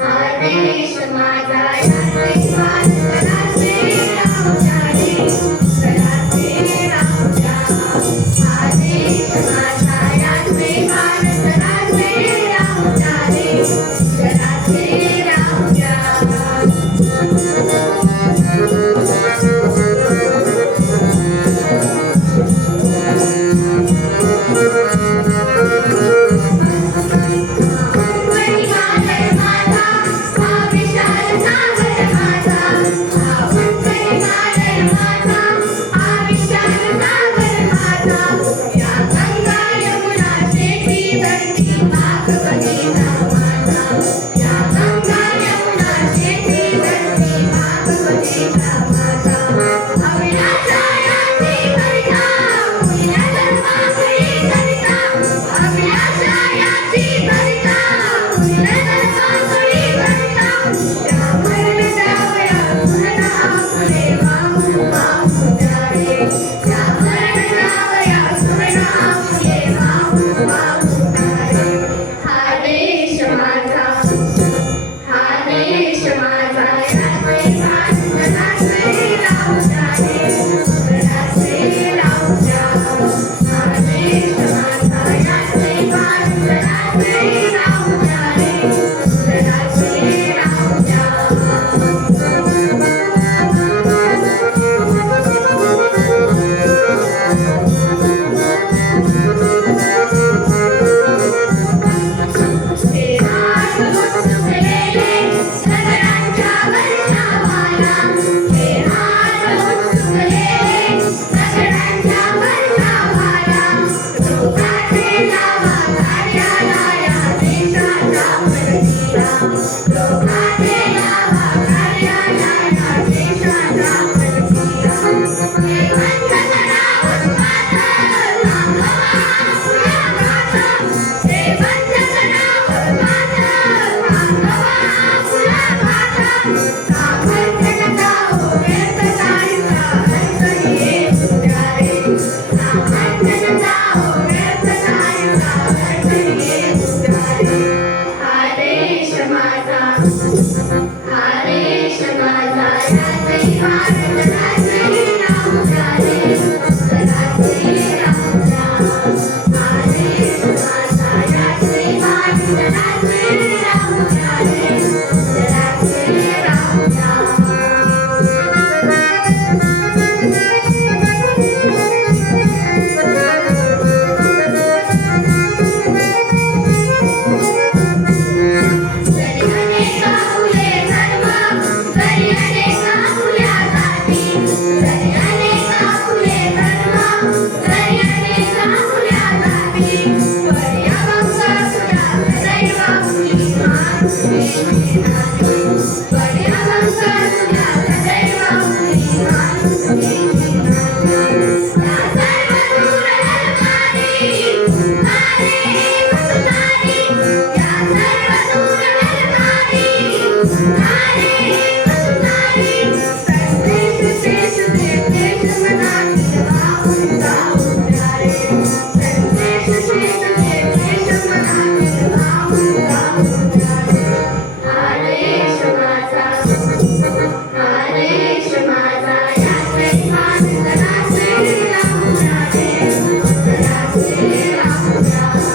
Hare Krishna. Yes.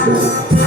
Christ.